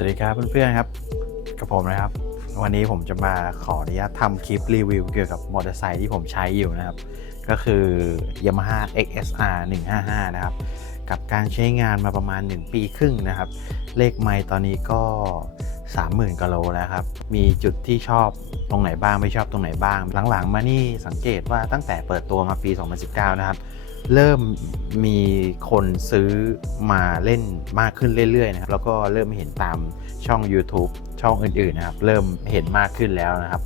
สวัสดีครับเพื่อนๆครับกับผมนะครับ วันนี้ผมจะมาขออนุญาตทำคลิปรีวิวเกี่ยวกับมอเตอร์ไซค์ที่ผมใช้อยู่นะครับ ก็คือ Yamaha XSR 155 นะครับ กับการใช้งานมาประมาณ 1 ปีครึ่งนะครับ เลขไมล์ตอนนี้ก็ 30,000กิโลแล้วครับ มีจุดที่ชอบตรงไหนบ้างไม่ชอบตรงไหนบ้าง หลังๆ มานี่สังเกตว่าตั้งแต่เปิดตัวมาปี 2019 นะครับ เริ่มมีคนซื้อมาเล่นมากขึ้นเรื่อยๆนะครับแล้วก็เริ่มเห็นตามช่อง YouTube ช่องอื่นๆนะครับเริ่มเห็นมากขึ้นแล้วนะครับ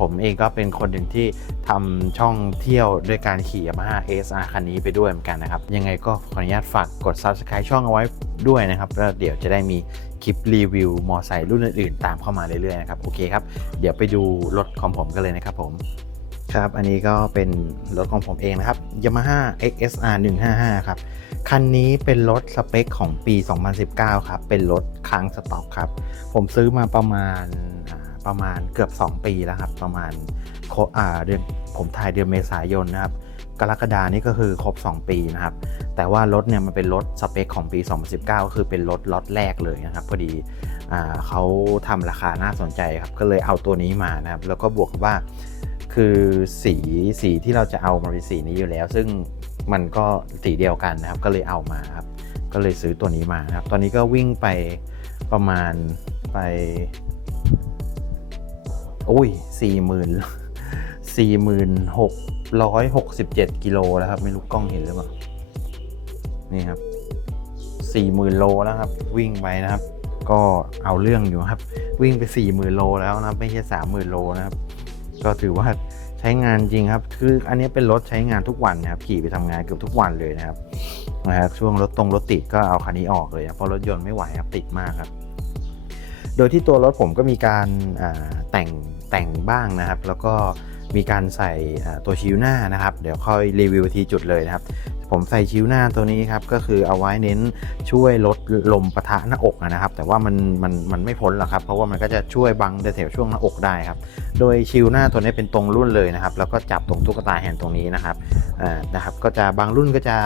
ผมเองก็เป็นคนหนึ่งที่ทำช่องเที่ยวด้วยการขี่ Yamaha ASR คันนี้ไปด้วยเหมือนกันนะครับ ยังไงก็ขออนุญาตฝากกด Subscribe ช่องเอาไว้ด้วยนะครับ แล้วเดี๋ยวจะได้มีคลิปรีวิวมอไซค์รุ่นอื่นๆ ตามเข้ามาเรื่อยๆนะครับ โอเคครับ เดี๋ยวไปดูรถของผมกันเลยนะครับผม ครับ อันนี้ก็เป็นรถของผมเองนะครับ Yamaha XSR 155 ครับ คันนี้เป็นรถสเปคของปี 2019 ครับ เป็นรถค้างสต็อกครับ ผมซื้อมาประมาณประมาณเกือบ 2 ปีแล้วครับ ประมาณโคอาเดือนผมถ่ายเดือนเมษายนนะครับ กรกฎานี่ก็คือครบ 2 ปีนะครับ แต่ว่ารถเนี่ยมันเป็นรถสเปคของปี 2019 ก็คือเป็นรถล็อตแรกเลยนะครับ พอดีอเขาทำราคาน่าสนใจครับ ก็เลยเอาตัวนี้มานะครับ แล้วก็บวกกับว่า คือสีสีที่เราจะเอามันเป็นสีนี้อยู่แล้ว ซึ่งมันก็สีเดียวกันนะครับ ก็เลยเอามาครับ ก็เลยซื้อตัวนี้มาครับ ตอนนี้ก็วิ่งไปประมาณไปอุ้ยสี่หมื่นสี่หมื่นหกร้อยหกสิบเจ็ดกิโลแล้วครับ ไม่รู้กล้องเห็นหรือเปล่า นี่ครับสี่หมื่นโลแล้วครับ วิ่งไปนะครับ ก็เอาเรื่องอยู่ครับ วิ่งไปสี่หมื่นโลแล้วนะครับไม่ใช่สามหมื่นโลนะครับ ก็ถือว่าใช้งานจริงครับ คืออันนี้เป็นรถใช้งานทุกวันนะครับ ขี่ไปทำงานเกือบทุกวันเลยนะครับนะครับช่วงรถตรงรถติดก็เอาคันนี้ออกเลยครับเพราะรถยนต์ไม่ไหวครับติดมากครับ โดยที่ตัวรถผมก็มีการแต่งแต่งบ้างนะครับ แล้วก็มีการใส่ตัวชิวหน้านะครับ เดี๋ยวค่อยรีวิวทีจุดเลยนะครับ ผมใส่ชิวหน้าตัวนี้ครับก็คือเอาไว้เน้นช่วยลดลมปะทะหน้าอกนะครับ แต่ว่ามันมันมันไม่พ้นหรอกครับ เพราะว่ามันก็จะช่วยบังแถวช่วงหน้าอกได้ครับ โดยชิวหน้าตัวนี้เป็นตรงรุ่นเลยนะครับ แล้วก็จับตรงตุ๊กตาแฮนด์ตรงนี้นะครับอ่านะครับก็จะบางรุ่นก็จะ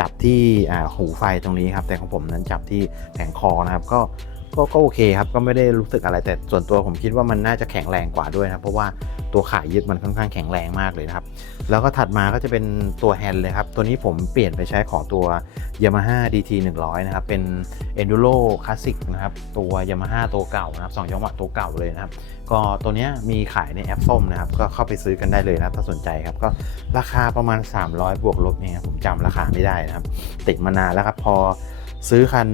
จับที่อ่าหูไฟตรงนี้ครับ แต่ของผมนั้นจับที่แผงคอนะครับก็ ก็ก็โอเคครับก็ไม่ได้รู้สึกอะไรแต่ส่วนตัวผมคิดว่ามันน่าจะแข็งแรงกว่าด้วยนะเพราะว่าตัวขายึดมันค่อนข้างแข็งแรงมากเลยนะครับ แล้วก็ถัดมาก็จะเป็นตัวแฮนด์เลยครับ ตัวนี้ผมเปลี่ยนไปใช้ของตัว Yamaha DT 100 นะครับ เป็น Enduro Classic นะครับ ตัว Yamaha ตัวเก่านะครับ2จังหวะตัวเก่าเลยนะครับ ก็ตัวนี้มีขายในแอปส้มนะครับ ก็เข้าไปซื้อกันได้เลยนะถ้าสนใจครับ ก็ราคาประมาณ 300 บวกลบเองครับผมจำราคาไม่ได้นะครับ ติดมานานแล้วครับพอ ซื้อคัน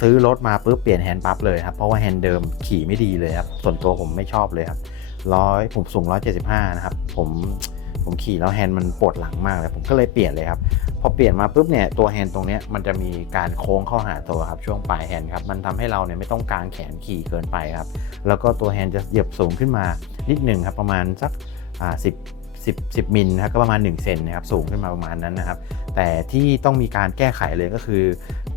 ซื้อรถมาปุ๊บเปลี่ยนแฮนด์ปั๊บเลยครับ เพราะว่าแฮนด์เดิมขี่ไม่ดีเลยครับ ส่วนตัวผมไม่ชอบเลยครับร้อยผมสูง 175 นะครับ ผมผมขี่แล้วแฮนด์มันปวดหลังมากเลยผมก็เลยเปลี่ยนเลยครับ พอเปลี่ยนมาปุ๊บเนี่ยตัวแฮนด์ตรงเนี้ยมันจะมีการโค้งเข้าหาตัวครับช่วงปลายแฮนด์ครับมันทำให้เราเนี่ยไม่ต้องกางแขนขี่เกินไปครับ แล้วก็ตัวแฮนด์จะเหยียบสูงขึ้นมานิดหนึ่งครับประมาณสักอ่าสิบ สิบสิบมิลนะครับก็ประมาณ1เซนนะครับสูงขึ้นมาประมาณนั้นนะครับแต่ที่ต้องมีการแก้ไขเลยก็คือ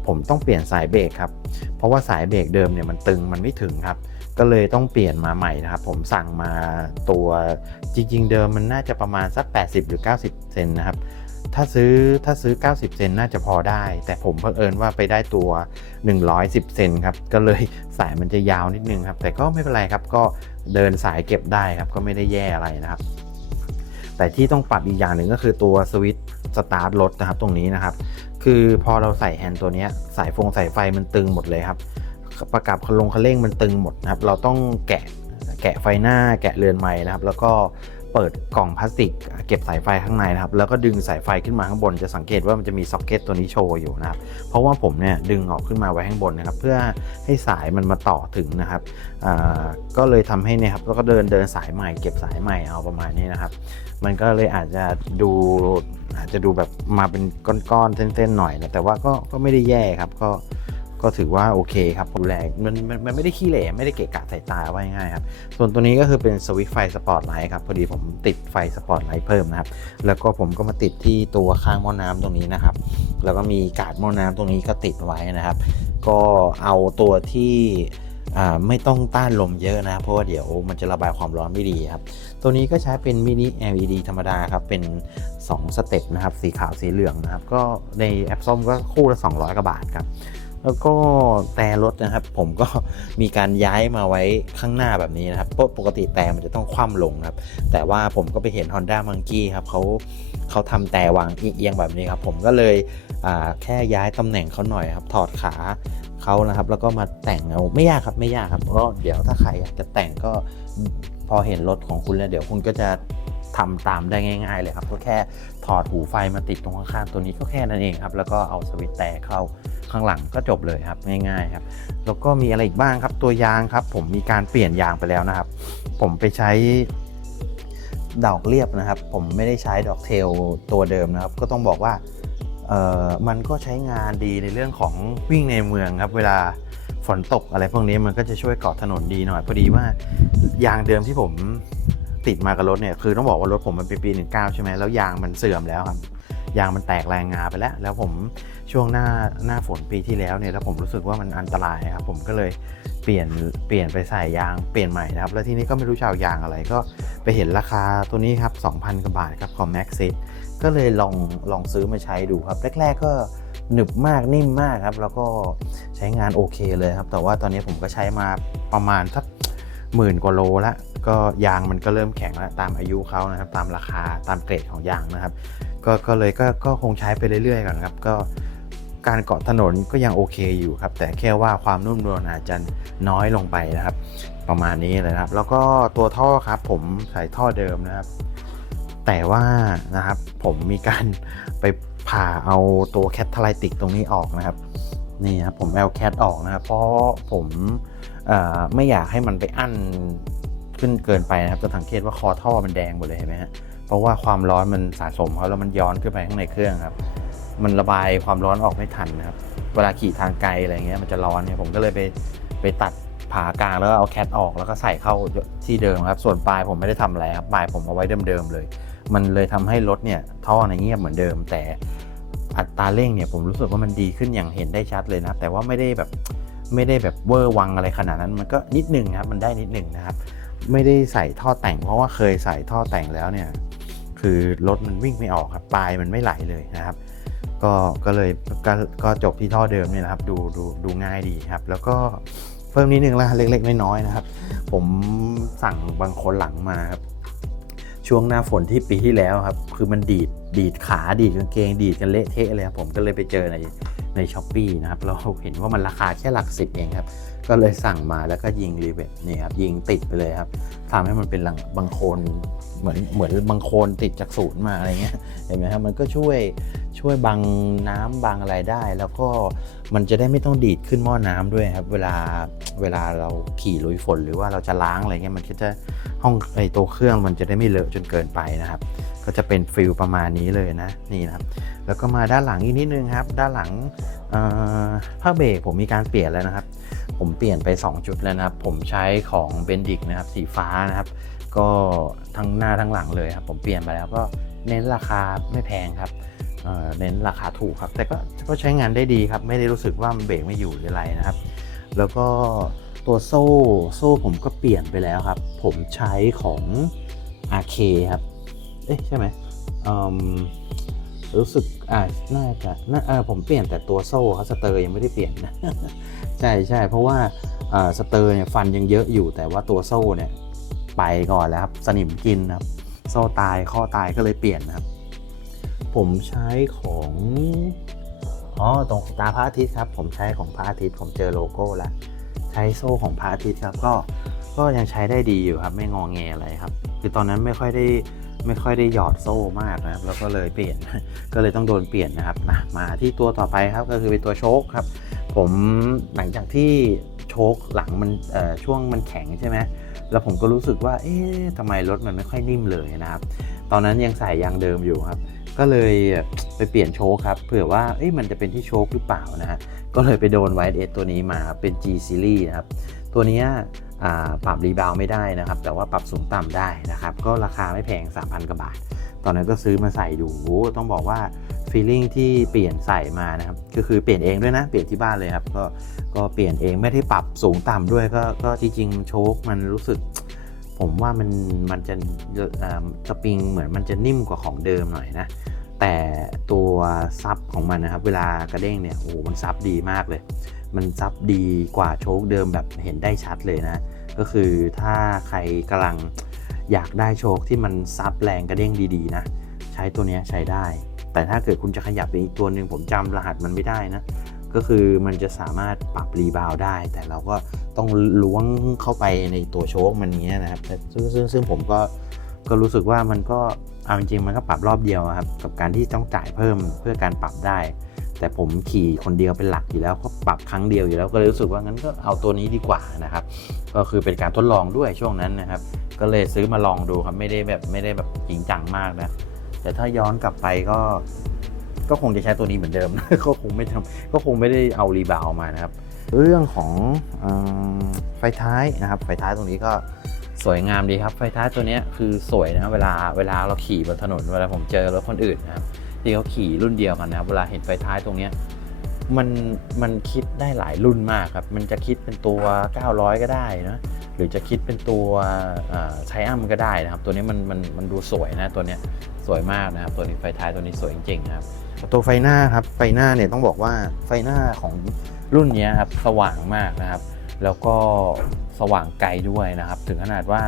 ผมต้องเปลี่ยนสายเบรกครับเพราะว่าสายเบรกเดิมเนี่ยมันตึงมันไม่ถึงครับก็เลยต้องเปลี่ยนมาใหม่นะครับ ผมสั่งมาตัวจริง ๆ เดิมมันน่าจะประมาณสัก 80 หรือ 90 เซนนะครับถ้าซื้อถ้าซื้อ 90 เซนน่าจะพอได้ แต่ผมเพิ่งเอิญว่าไปได้ตัว 110 เซนครับ ก็เลยสายมันจะยาวนิดนึงครับ แต่ก็ไม่เป็นไรครับ ก็เดินสายเก็บได้ครับ ก็ไม่ได้แย่อะไรนะครับ แต่ที่ต้องปรับอีกอย่างหนึ่งก็คือตัวสวิตช์สตาร์ทรถนะครับตรงนี้นะครับ คือพอเราใส่แฮนด์ตัวนี้สายฟงสายไฟมันตึงหมดเลยครับ ประกับคันลงคันเร่งมันตึงหมดนะครับ เราต้องแกะแกะไฟหน้าแกะเรือนไม้นะครับ แล้วก็ เปิดกล่องพลาสติก เก็บสายไฟข้างในนะครับ แล้วก็ดึงสายไฟขึ้นมาข้างบน จะสังเกตว่ามันจะมีซ็อกเก็ตตัวนี้โชว์อยู่นะครับ เพราะว่าผมเนี่ยดึงออกขึ้นมาไว้ข้างบนนะครับ เพื่อให้สายมันมาต่อถึงนะครับ ก็เลยทำให้นี่ยครับแล้วก็เดินเดินสายใหม่เก็บสายใหม่เอาประมาณนี้นะครับ มันก็เลยอาจจะดูอาจจะดูแบบมาเป็นก้อนๆเส้นๆหน่อยนะแต่ว่าก็ก็ไม่ได้แย่ครับก็ ก็ถือว่าโอเคครับดูแลมันมันมันไม่ได้ขี้เหร่ไม่ได้เกะกะสายตาว่าง่ายครับ ส่วนตัวนี้ก็คือเป็นสวิตไฟสปอร์ตไลท์ครับ พอดีผมติดไฟสปอร์ตไลท์เพิ่มนะครับ แล้วก็ผมก็มาติดที่ตัวข้างหม้อน้ำตรงนี้นะครับ แล้วก็มีกาดหม้อน้ำตรงนี้ก็ติดไว้นะครับ ก็เอาตัวที่ไม่ต้องต้านลมเยอะนะ เพราะว่าเดี๋ยวมันจะระบายความร้อนไม่ดีครับ ตัวนี้ก็ใช้เป็นมินิ LED ธรรมดาครับ เป็น 2 สเต็ปนะครับ สีขาวสีเหลืองนะครับ ก็ในแอปส้มก็คู่ละ 200 กว่าบาทครับ แล้วก็แต่รถนะครับ ผมก็มีการย้ายมาไว้ข้างหน้าแบบนี้นะครับเพราะปกติแต่มันจะต้องคว่ำลงครับ แต่ว่าผมก็ไปเห็น Honda Monkey ครับเขาเขาทำแต่วางเอียงแบบนี้ครับ ผมก็เลยแค่ย้ายตำแหน่งเขาหน่อยครับ ถอดขาเขานะครับ แล้วก็มาแต่งเอาไม่ยากครับไม่ยากครับก็เดี๋ยวถ้าใครอยากจะแต่งก็พอเห็นรถของคุณแล้วเดี๋ยวคุณก็จะ ทำตามได้ง่ายๆเลยครับก็แค่ถอดหูไฟมาติดตรงข้างๆตัวนี้ก็แค่นั้นเองครับ แล้วก็เอาสวิตช์แต่เข้าข้างหลังก็จบเลยครับง่ายๆครับ แล้วก็มีอะไรอีกบ้างครับตัวยางครับ ผมมีการเปลี่ยนยางไปแล้วนะครับ ผมไปใช้ดอกเรียบนะครับ ผมไม่ได้ใช้ดอกเทลตัวเดิมนะครับ ก็ต้องบอกว่าเออมันก็ใช้งานดีในเรื่องของวิ่งในเมืองครับ เวลาฝนตกอะไรพวกนี้มันก็จะช่วยเกาะถนนดีหน่อย พอดีว่ายางเดิมที่ผม ติดมากับรถเนี่ยคือต้องบอกว่ารถผมมันเป็นปี 19 ใช่ไหมแล้วยางมันเสื่อมแล้วครับยางมันแตกแรงงาไปแล้ว แล้วผมช่วงหน้าหน้าฝนปีที่แล้วเนี่ยแล้วผมรู้สึกว่ามันอันตรายครับผมก็เลยเปลี่ยนเปลี่ยนไปใส่ยางเปลี่ยนใหม่นะครับ แล้วทีนี้ก็ไม่รู้จะเอายางอะไรก็ไปเห็นราคาตัวนี้ครับ 2,000กว่าบาทครับของ Maxit ก็เลยลองลองซื้อมาใช้ดูครับ แรก ๆ ก็หนึบมากนิ่มมากครับ แล้วก็ใช้งานโอเคเลยครับ แต่ว่าตอนนี้ผมก็ใช้มาประมาณสักหมื่นกว่าโลล้ว ก็ยางมันก็เริ่มแข็งแล้วตามอายุเขานะครับ ตามราคาตามเกรดของยางนะครับ ก็ก็เลยก็ก็คงใช้ไปเรื่อยๆก่อนครับ ก็การเกาะถนนก็ยังโอเคอยู่ครับ แต่แค่ว่าความนุ่มนวลอาจจะน้อยลงไปนะครับ ประมาณนี้เลยครับ แล้วก็ตัวท่อครับ ผมใส่ท่อเดิมนะครับ แต่ว่านะครับผมมีการไปผ่าเอาตัวแคททไลติกตรงนี้ออกนะครับนี่ครับผมเอาแคทออกนะครับ เพราะผมไม่อยากให้มันไปอั้น ขึ้นเกินไปนะครับจะสังเกตว่าคอท่อมันแดงหมดเลยเห็นไหมฮะเพราะว่าความร้อนมันสะสมเขาแล้วมันย้อนขึ้นไปข้างในเครื่องครับ มันระบายความร้อนออกไม่ทันนะครับเวลาขี่ทางไกลอะไรเงี้ยมันจะร้อนเนี่ยผมก็เลยไปไปตัดผ่ากลางแล้วเอาแคทออกแล้วก็ใส่เข้าที่เดิมครับ ส่วนปลายผมไม่ได้ทำอะไรครับปลายผมเอาไว้เดิมๆเลย มันเลยทำให้รถเนี่ยท่อในเงียบเหมือนเดิม แต่อัตราเร่งเนี่ยผมรู้สึกว่ามันดีขึ้นอย่างเห็นได้ชัดเลยนะแต่ว่าไม่ได้แบบไม่ได้แบบเวอร์วังอะไรขนาดนั้น มันก็นิดหนึ่งครับมันได้นิดหนึ่งนะครับ ไม่ได้ใส่ท่อแต่ง เพราะว่าเคยใส่ท่อแต่งแล้วเนี่ย คือรถมันวิ่งไม่ออกครับปลายมันไม่ไหลเลยนะครับ ก็ก็เลยก็ก็จบที่ท่อเดิมเนี่ยนะครับ ดูดูดูง่ายดีครับ แล้วก็เพิ่มนิดนึงละเล็ก ๆ น้อยๆนะครับ ผมสั่งบางคนหลังมาครับช่วงหน้าฝนที่ปีที่แล้วครับ คือมันดีดดีดขาดีดกางเกงดีดกันเละเทะเลยครับผมก็เลยไปเจอในในช้อปปีนะครับเราเห็นว่ามันราคาแค่หลักสิบเองครับ ก็เลยสั่งมาแล้วก็ยิงรีเวทนี่ครับยิงติดไปเลยครับทำให้มันเป็นหลังบางโคนเหมือนเหมือนบางโคนติดจากศูนย์มาอะไรเงี้ยเห็นไหมครับมันก็ช่วยช่วยบังน้ำบังอะไรได้ แล้วก็มันจะได้ไม่ต้องดีดขึ้นหม้อน้ำด้วยครับ เวลาเวลาเราขี่ลุยฝนหรือว่าเราจะล้างอะไรเงี้ยมันก็จะห้องไอตัวเครื่องมันจะได้ไม่เลอะจนเกินไปนะครับ ก็จะเป็นฟิลประมาณนี้เลยนะนี่นะครับ แล้วก็มาด้านหลังอีกนิดนึงครับ ด้านหลังผ้าเบรกผมมีการเปลี่ยนแล้วนะครับ ผมเปลี่ยนไป 2 จุดแล้วนะครับ ผมใช้ของเบนดิกนะครับสีฟ้านะครับ ก็ทั้งหน้าทั้งหลังเลยครับ ผมเปลี่ยนไปแล้วก็เน้นราคาไม่แพงครับเเน้นราคาถูกครับ แต่ก็ก็ใช้งานได้ดีครับ ไม่ได้รู้สึกว่ามันเบรกไม่อยู่หรืออะไรนะครับ แล้วก็ตัวโซ่โซ่ผมก็เปลี่ยนไปแล้วครับ ผมใช้ของ RK ครับ เอ๊ะใช่ไหมอืม รู้สึกอ่าน่าจะน่าเออผมเปลี่ยนแต่ตัวโซ่ครับสเตอร์ยังไม่ได้เปลี่ยนนะใช่ใช่เพราะว่าอ่าสเตอร์เนี่ยฟันยังเยอะอยู่แต่ว่าตัวโซ่เนี่ยไปก่อนแล้วครับสนิมกินนะครับ โซ่ตายข้อตายก็เลยเปลี่ยนนะครับ ผมใช้ของอ๋อตรงตาพระอาทิตย์ครับ ผมใช้ของพระอาทิตย์ผมเจอโลโก้แล้วใช้โซ่ของพระอาทิตย์ครับก็ก็ยังใช้ได้ดีอยู่ครับ ไม่งองแงอะไรครับ คือตอนนั้นไม่ค่อยได้ ไม่ค่อยได้หยอดโซ่มากนะครับ แล้วก็เลยเปลี่ยน ก็เลยต้องโดนเปลี่ยนนะครับมามาที่ตัวต่อไปครับก็คือเป็นตัวโชคครับ ผมหลังจากที่โชคหลังมันช่วงมันแข็งใช่ไหมแล้วผมก็รู้สึกว่า เอ๊ะทำไมรถมันไม่ค่อยนิ่มเลยนะครับ ตอนนั้นยังใส่ยางเดิมอยู่ครับ ก็เลยไปเปลี่ยนโชคครับ เผื่อว่า เอ๊ะมันจะเป็นที่โชคหรือเปล่านะฮะ ก็เลยไปโดนไวท์เอตัวนี้มาเป็น G Series นะครับ ตัวนี้ ปรับรีบาวไม่ได้นะครับ แต่ว่าปรับสูงต่ำได้นะครับ ก็ราคาไม่แพง 3,000กว่าบาท ตอนนั้นก็ซื้อมาใส่ดูต้องบอกว่าฟีลลิ่งที่เปลี่ยนใส่มานะครับ ก็คือเปลี่ยนเองด้วยนะ เปลี่ยนที่บ้านเลยครับ ก็ก็เปลี่ยนเองไม่ได้ปรับสูงต่ำด้วย ก็ก็จริงๆโชคมันรู้สึก ผมว่ามันมันจะสปริงเหมือนมันจะนิ่มกว่าของเดิมหน่อยนะ แต่ตัวซับของมันนะครับ เวลากระเด้งเนี่ยโอ้โหมันซับดีมากเลย มันซับดีกว่าโชคเดิมแบบเห็นได้ชัดเลยนะ ก็คือถ้าใครกำลังอยากได้โชคที่มันซับแรงกระเด้งดีๆนะ ใช้ตัวเนี้ยใช้ได้ แต่ถ้าเกิดคุณจะขยับไปอีกตัวหนึ่งผมจำรหัสมันไม่ได้นะ ก็คือมันจะสามารถปรับรีบาวได้ แต่เราก็ต้องล้วงเข้าไปในตัวโชคมันอย่างเงี้นะครับแต่ซึ่งซึ่งซึ่งผมก็ก็รู้สึกว่ามันก็เอาจริงๆมันก็ปรับรอบเดียวครับกับการที่ต้องจ่ายเพิ่มเพื่อการปรับได้ แต่ผมขี่คนเดียวเป็นหลักอยู่แล้วก็ปรับครั้งเดียวอยู่แล้วก็เลยรู้สึกว่างั้นก็เอาตัวนี้ดีกว่านะครับ ก็คือเป็นการทดลองด้วยช่วงนั้นนะครับ ก็เลยซื้อมาลองดูครับไม่ได้แบบไม่ได้แบบจริงจังมากนะแต่ถ้าย้อนกลับไปก็ก็คงจะใช้ตัวนี้เหมือนเดิม ก็คงไม่ทำก็คงไม่ได้เอารีบาวมานะครับ เรื่องของอไฟท้ายนะครับ ไฟท้ายตรงนี้ก็สวยงามดีครับ ไฟท้ายตัวนี้คือสวยนะเวลาเวลาเราขี่บนถนนเวลาผมเจอรถคนอื่นนะครับ ที่เขาขี่รุ่นเดียวกันนะเวลาเห็นไฟท้ายตรงเนี้ยมันมันคิดได้หลายรุ่นมากครับ มันจะคิดเป็นตัว 900 ก็ได้นะหรือจะคิดเป็นตัวไทอัมก็ได้นะครับ ตัวนี้มันมันมันดูสวยนะตัวนี้สวยมากนะครับ ตัวนี้ไฟท้ายตัวนี้สวยจริงๆครับ ตัวไฟหน้าครับไฟหน้าเนี่ยต้องบอกว่าไฟหน้าของรุ่นนี้ครับสว่างมากนะครับ แล้วก็สว่างไกลด้วยนะครับ ถึงขนาดว่า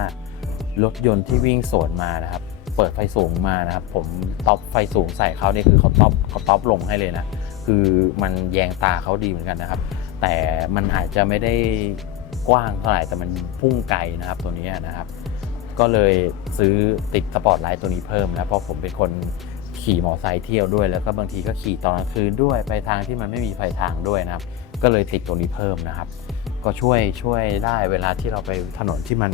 รถยนต์ที่วิ่งสวนมานะครับ ปิดไฟสูงมานะครับ ผมต็อปไฟสูงใส่เขาเนี่ยคือเขาต็อปเขาต็อปลงให้เลยนะ คือมันแยงตาเขาดีเหมือนกันนะครับ แต่มันอาจจะไม่ได้กว้างเท่าไหร่แต่มันพุ่งไกลนะครับตัวนี้นะครับ ก็เลยซื้อติดสปอร์ตไลท์ตัวนี้เพิ่มนะเพราะผมเป็นคนขี่มอไซค์เที่ยวด้วย แล้วก็บางทีก็ขี่ตอนกลางคืนด้วยไปทางที่มันไม่มีไฟทางด้วยนะครับ ก็เลยติดตัวนี้เพิ่มนะครับ ก็ช่วยช่วยได้เวลาที่เราไปถนนที่มัน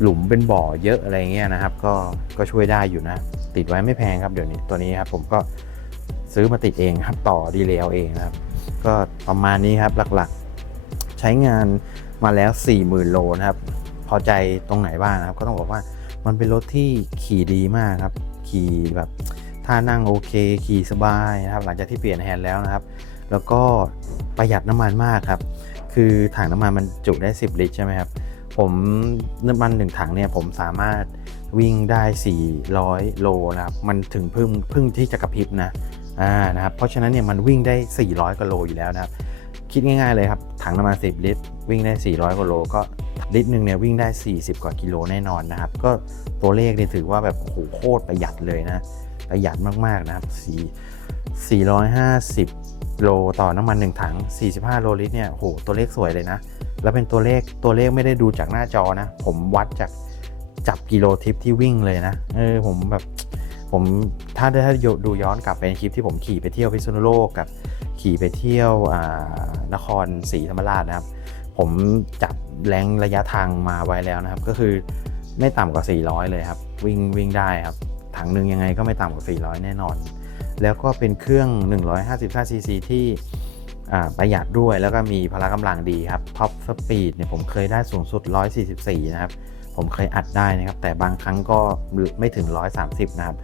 หลุมเป็นบ่อเยอะอะไรเงี้ยนะครับ ก็ก็ช่วยได้อยู่นะ ติดไว้ไม่แพงครับเดี๋ยวนี้ตัวนี้ครับผมก็ซื้อมาติดเองครับต่อดีเลย์เอาเองนะครับ ก็ประมาณนี้ครับหลักๆ ใช้งานมาแล้ว 40,000 โลนะครับ พอใจตรงไหนบ้างนะครับ ก็ต้องบอกว่ามันเป็นรถที่ขี่ดีมากครับ ขี่แบบท่านั่งโอเค ขี่สบายนะครับ หลังจากที่เปลี่ยนแฮนด์แล้วนะครับ แล้วก็ประหยัดน้ำมันมากครับ คือถังน้ำมันมันจุได้ 10 ลิตรใช่ไหมครับ ผมน้ำมันหนึ่งถังเนี่ยผมสามารถวิ่งได้ 400 โลนะครับ มันถึงเพิ่งเพิ่งที่จะกระพริบนะ อ่า นะครับ เพราะฉะนั้นเนี่ยมันวิ่งได้ 400กว่าโลอยู่แล้วนะครับ คิดง่ายๆเลยครับ ถังน้ำมัน 10 ลิตร วิ่งได้ 400 กว่าโล ก็ลิตรหนึ่งเนี่ยวิ่งได้ 40 กว่ากิโลแน่นอนนะครับ ก็ตัวเลขเนี่ยถือว่าแบบโอ้โหโคตรประหยัดเลยนะ ประหยัดมากๆนะครับ 4 450 โลต่อน้ำมัน 1 ถัง 45 โลลิตรเนี่ยโหตัวเลขสวยเลยนะ แล้วเป็นตัวเลขตัวเลขไม่ได้ดูจากหน้าจอนะ ผมวัดจากจับกิโลทิปที่วิ่งเลยนะเออผมแบบผมถ้าได้ถ้าดูย้อนกลับไปในคลิปที่ผมขี่ไปเที่ยวพิษณุโลกกับขี่ไปเที่ยวนครศรีธรรมราชนะครับ ผมจับแรงระยะทางมาไว้แล้วนะครับ ก็คือไม่ต่ำกว่า 400 เลยครับ วิ่งวิ่งได้ครับถังหนึ่งยังไงก็ไม่ต่ำกว่า 400 แน่นอน แล้วก็เป็นเครื่อง 155ซีซีที่ประหยัดด้วยแล้วก็มีพละกำลังดีครับท็อปสปีดเนี่ยผมเคยได้สูงสุด 144 นะครับ ผมเคยอัดได้นะครับ แต่บางครั้งก็ไม่ถึง 130 นะครับ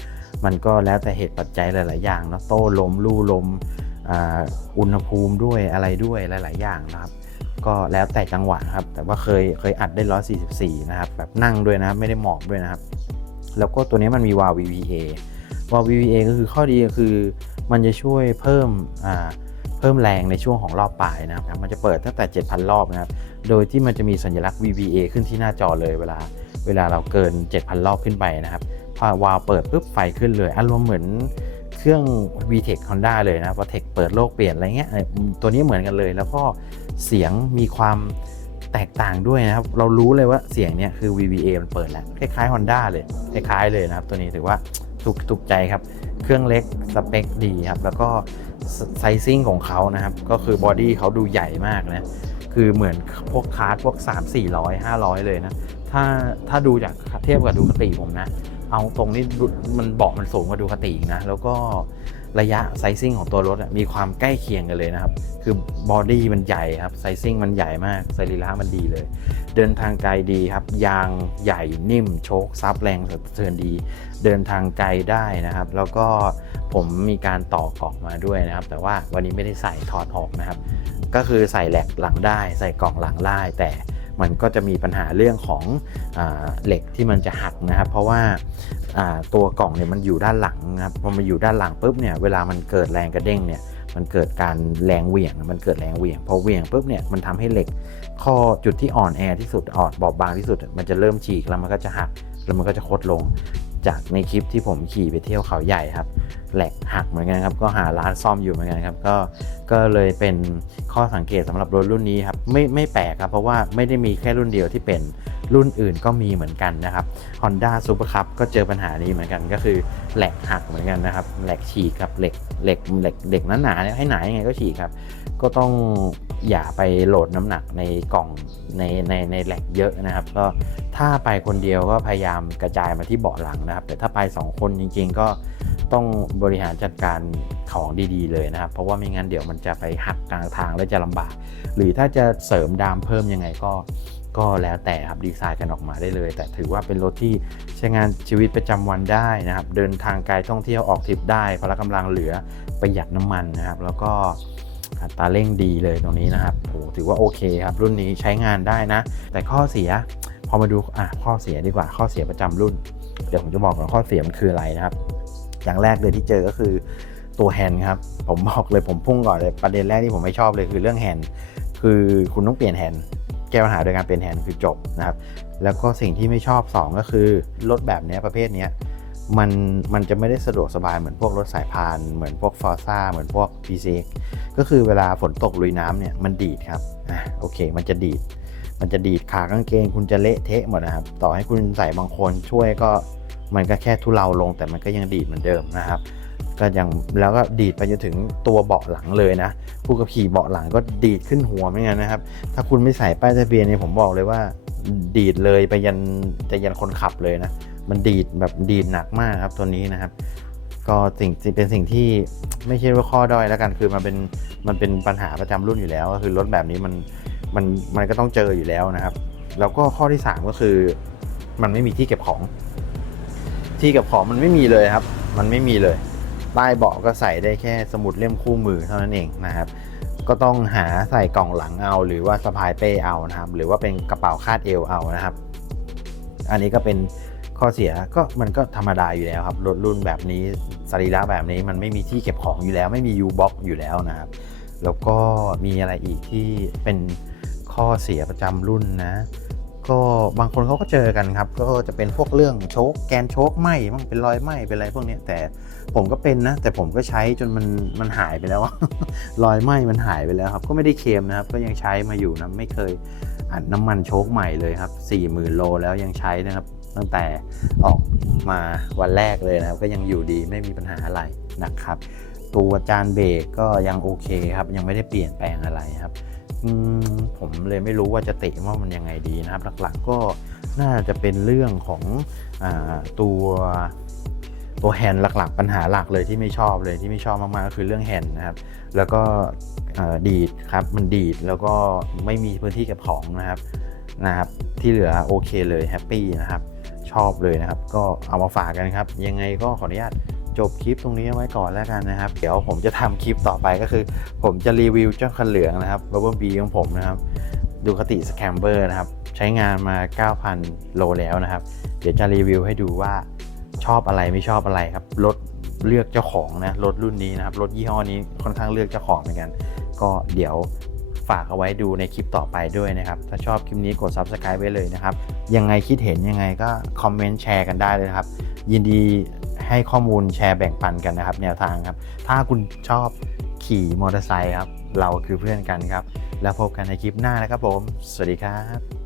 มันก็แล้วแต่เหตุปัจจัยหลาย ๆ อย่างเนาะโต้ลมลู่ลมอุณหภูมิด้วยอะไรด้วยหลาย ๆ อย่างนะครับ ก็แล้วแต่จังหวะครับ แต่ว่าเคยเคยอัดได้ 144 นะครับแบบนั่งด้วยนะครับไม่ได้หมอบด้วยนะครับ แล้วก็ตัวนี้มันมีวาล์ว VVA วาล์ว VVA ก็คือข้อดีก็คือ มันจะช่วยเพิ่มเพิ่มแรงในช่วงของรอบปลายนะครับ มันจะเปิดตั้งแต่ 7,000 รอบนะครับ โดยที่มันจะมีสัญลักษณ์ VVA ขึ้นที่หน้าจอเลยเวลา เวลาเราเกิน 7,000 รอบขึ้นไปนะครับพอวาล์วเปิดปุ๊บไฟขึ้นเลยอารมณ์เหมือนเครื่อง VTEC Honda เลยนะพอเทคเปิดโลกเปลี่ยนอะไรเงี้ยตัวนี้เหมือนกันเลย แล้วก็เสียงมีความแตกต่างด้วยนะครับ เรารู้เลยว่าเสียงเนี้ยคือ VVA มันเปิดแล้ว คล้ายๆ Honda เลย คล้ายๆ เลยนะครับ ตัวนี้ถือว่า ถูกถูกใจครับ เครื่องเล็กสเปคดีครับ แล้วก็ไซซิ่งของเขานะครับ ก็คือบอดี้เขาดูใหญ่มากนะ คือเหมือนพวกคาร์ดพวก 3 400 500 เลยนะ ถ้าถ้าดูจากเทียบกับดูคติผมนะ เอาตรงนี้มันเบาะมันสูงกว่าดูคตินะ แล้วก็ ระยะไซซิ่งของตัวรถมีความใกล้เคียงกันเลยนะครับ คือบอดี้มันใหญ่ครับไซซิ่งมันใหญ่มากสรีระมันดีเลย เดินทางไกลดีครับ ยางใหญ่นิ่มโชคซับแรงสะเทือนดี เดินทางไกลได้นะครับ แล้วก็ผมมีการต่อกล่องมาด้วยนะครับ แต่ว่าวันนี้ไม่ได้ใส่ถอดออกนะครับ ก็คือใส่แหลกหลังได้ ใส่กล่องหลังได้แต่มันก็จะมีปัญหาเรื่องของอเหล็กที่มันจะหักนะครับ เพราะว่า ตัวกล่องเนี่ยมันอยู่ด้านหลังครับพอมันอยู่ด้านหลังปุ๊บเนี่ยเวลามันเกิดแรงกระเด้งเนี่ยมันเกิดการแรงเหวี่ยง มันเกิดแรงเหวี่ยงพอเหวี่ยงปุ๊บเนี่ยมันทำให้เหล็ก ข้อจุดที่อ่อนแอที่สุดอ่อนบอบบางที่สุด มันจะเริ่มฉีกแล้วมันก็จะหักแล้วมันก็จะคดลง จากในคลิปที่ผมขี่ไปเที่ยวเขาใหญ่ครับแหลกหักเหมือนกันครับก็หาร้านซ่อมอยู่เหมือนกันครับก็ก็เลยเป็นข้อสังเกตสำหรับรถรุ่นนี้ครับไม่ไม่แปลกครับเพราะว่าไม่ได้มีแค่รุ่นเดียวที่เป็นรุ่นอื่นก็มีเหมือนกันนะครับ Honda Super Cup ก็เจอปัญหานี้เหมือนกันก็คือแหลกหักเหมือนกันนะครับแหลกฉีกครับเหล็กเหล็กเหล็กเหล็กหนาๆเนี่ยให้หนายังไงก็ฉีกครับ ก็ต้องอย่าไปโหลดน้ำหนักในกล่องในในในแหลกเยอะนะครับ ก็ถ้าไปคนเดียวก็พยายามกระจายมาที่เบาะหลังนะครับ แต่ถ้าไป 2 คนจริง ๆ ก็ต้องบริหารจัดการของดีๆเลยนะครับ เพราะว่าไม่งั้นเดี๋ยวมันจะไปหักกลางทางแล้วจะลำบาก หรือถ้าจะเสริมดามเพิ่มยังไงก็ ก็แล้วแต่ครับดีไซน์กันออกมาได้เลย แต่ถือว่าเป็นรถที่ใช้งานชีวิตประจำวันได้นะครับ เดินทางไกลท่องเที่ยวออกทริปได้พละกำลังเหลือประหยัดน้ำมันนะครับ แล้วก็อัตราเร่งดีเลยตรงนี้นะครับโหถือว่าโอเคครับ รุ่นนี้ใช้งานได้นะ แต่ข้อเสียพอมาดูอะข้อเสียดีกว่าข้อเสียประจำรุ่น เดี๋ยวผมจะบอกก่อนข้อเสียมันคืออะไรนะครับ อย่างแรกเลยที่เจอก็คือตัวแฮนด์ครับผมบอกเลยผมพุ่งก่อนเลยประเด็นแรกที่ผมไม่ชอบเลยคือเรื่องแฮนด์คือคุณต้องเปลี่ยนแฮนด์ แก้ปัญหาโดยการเปลี่ยนแฮนด์คือจบนะครับ แล้วก็สิ่งที่ไม่ชอบ 2 ก็คือรถแบบนี้ประเภทนี้มันมันจะไม่ได้สะดวกสบายเหมือนพวกรถสายพาน เหมือนพวกฟอร์ซ่าเหมือนพวก p c ก็คือเวลาฝนตกลุยน้ำเนี่ยมันดีดครับอะโอเค มันจะดีด มันจะดีดขากางเกง คุณจะเละเทะหมดนะครับ ต่อให้คุณใส่บางคนช่วยก็มันก็แค่ทุเลาลงแต่มันก็ยังดีดเหมือนเดิมนะครับ ก็ยังแล้วก็ดีดไปจนถึงตัวเบาะหลังเลยนะ ผู้ขับขี่เบาะหลังก็ดีดขึ้นหัวไม่งั้นนะครับ ถ้าคุณไม่ใส่ป้ายทะเบียนเนี่ยผมบอกเลยว่าดีดเลยไปยันจะยันคนขับเลยนะ มันดีดแบบดีดหนักมากครับตัวนี้นะครับ ก็สิ่งเป็นสิ่งที่ไม่ใช่ว่าข้อด้อยแล้วกันคือมันเป็นมันเป็นปัญหาประจำรุ่นอยู่แล้ว ก็คือรถแบบนี้มันมันมันก็ต้องเจออยู่แล้วนะครับ แล้วก็ข้อที่ 3 ก็คือ มันไม่มีที่เก็บของ ที่เก็บของมันไม่มีเลยครับ มันไม่มีเลย ใต้เบาะก็ใส่ได้แค่สมุดเล่มคู่มือเท่านั้นเองนะครับ ก็ต้องหาใส่กล่องหลังเอา หรือว่าสะพายเป้เอานะครับ หรือว่าเป็นกระเป๋าคาดเอวเอานะครับ อันนี้ก็เป็นข้อเสียก็มันก็ธรรมดาอยู่แล้วครับรถรุ่นแบบนี้สรีระแบบนี้มันไม่มีที่เก็บของอยู่แล้ว ไม่มี U box อยู่แล้วนะครับ แล้วก็มีอะไรอีกที่เป็นข้อเสียประจำรุ่นนะ ก็บางคนเขาก็เจอกันครับ ก็จะเป็นพวกเรื่องโชคแกนโชคไหมมันเป็นรอยไหมเป็นอะไรพวกนี้แต่ ผมก็เป็นนะ แต่ผมก็ใช้จนมันมันหายไปแล้ว รอยไหม้มันหายไปแล้วครับ ก็ไม่ได้เคลมนะครับ ก็ยังใช้มาอยู่นะไม่เคยอัดน้ำมันโชคใหม่เลยครับ40,000โลแล้วยังใช้นะครับ ตั้งแต่ออกมาวันแรกเลยนะครับ ก็ยังอยู่ดีไม่มีปัญหาอะไรนะครับ ตัวจานเบรกก็ยังโอเคครับ ยังไม่ได้เปลี่ยนแปลงอะไรครับผมเลยไม่รู้ว่าจะเติว่ามันยังไงดีนะครับ หลักๆก็น่าจะเป็นเรื่องของอตัว ตัวแฮนด์หลักๆ ปัญหาหลักเลยที่ไม่ชอบเลยที่ไม่ชอบมากๆก็คือเรื่องแฮนด์นะครับ แล้วก็ดีดครับมันดีดแล้วก็ไม่มีพื้นที่เก็บของนะครับนะครับ ที่เหลือโอเคเลยแฮปปี้นะครับชอบเลยนะครับ ก็เอามาฝากกันครับ ยังไงก็ขออนุญาตจบคลิปตรงนี้ไว้ก่อนแล้วกันนะครับ เดี๋ยวผมจะทำคลิปต่อไปก็คือ ผมจะรีวิวเจ้าคันเหลืองนะครับบับเบิลบีของผมนะครับดูคติสแคมเบอร์นะครับ ใช้งานมา 9,000 โลแล้วนะครับ เดี๋ยวจะรีวิวให้ดูว่า ชอบอะไรไม่ชอบอะไรครับรถเลือกเจ้าของนะรถรุ่นนี้นะครับรถยี่ห้อนี้ค่อนข้างเลือกเจ้าของเหมือนกัน ก็เดี๋ยวฝากเอาไว้ดูในคลิปต่อไปด้วยนะครับ ถ้าชอบคลิปนี้กด Subscribe ไว้เลยนะครับ ยังไงคิดเห็นยังไงก็คอมเมนต์แชร์กันได้เลยครับ ยินดีให้ข้อมูลแชร์แบ่งปันกันนะครับ แนวทางครับ ถ้าคุณชอบขี่มอเตอร์ไซค์ครับ เราคือเพื่อนกันครับ แล้วพบกันในคลิปหน้านะครับผม สวัสดีครับ